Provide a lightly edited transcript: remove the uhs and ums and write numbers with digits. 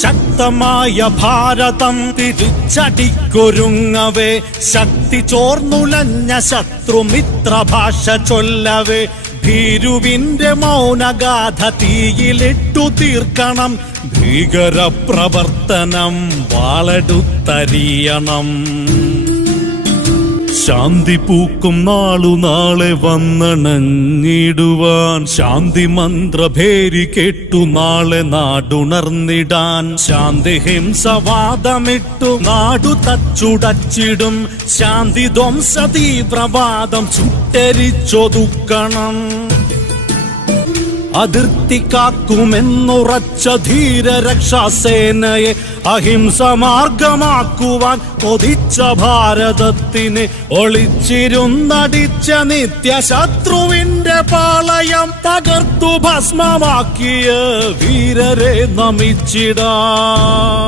ശക്തമായ ഭാരതം തിരിച്ചടിക്കൊരുങ്ങവേ, ശക്തി ചോർന്നുലഞ്ഞ ശത്രുമിത്ര ഭാഷ ചൊല്ലവേ, ഭീരുവിന്റെ മൗനഗാഥ തീയിലിട്ടു തീർക്കണം, ഭീകരപ്രവർത്തനം വാളെടുത്തരിയണം. ശാന്തി പൂക്കും നാളു നാളെ വന്നണങ്ങിടുവാൻ, ശാന്തി മന്ത്രഭേരി കേട്ടു നാളെ നാടുണർന്നിടാൻ, ശാന്തി ഹിംസവാദമിട്ടു നാടു തച്ചുടച്ചിടും, ശാന്തി ധ്വംസ തീവ്രവാദം ചുട്ടരിച്ചൊതുക്കണം. അതിർത്തി കാക്കുമെന്നുറച്ച ധീരരക്ഷാസേനയെ അഹിംസ മാർഗമാക്കുവാൻ കൊതിച്ച ഭാരതത്തിന്, ഒളിച്ചിരുന്നടിച്ച നിത്യശത്രുവിന്റെ പാളയം തകർത്തു ഭസ്മമാക്കിയ വീരരെ നമിച്ചിടാം.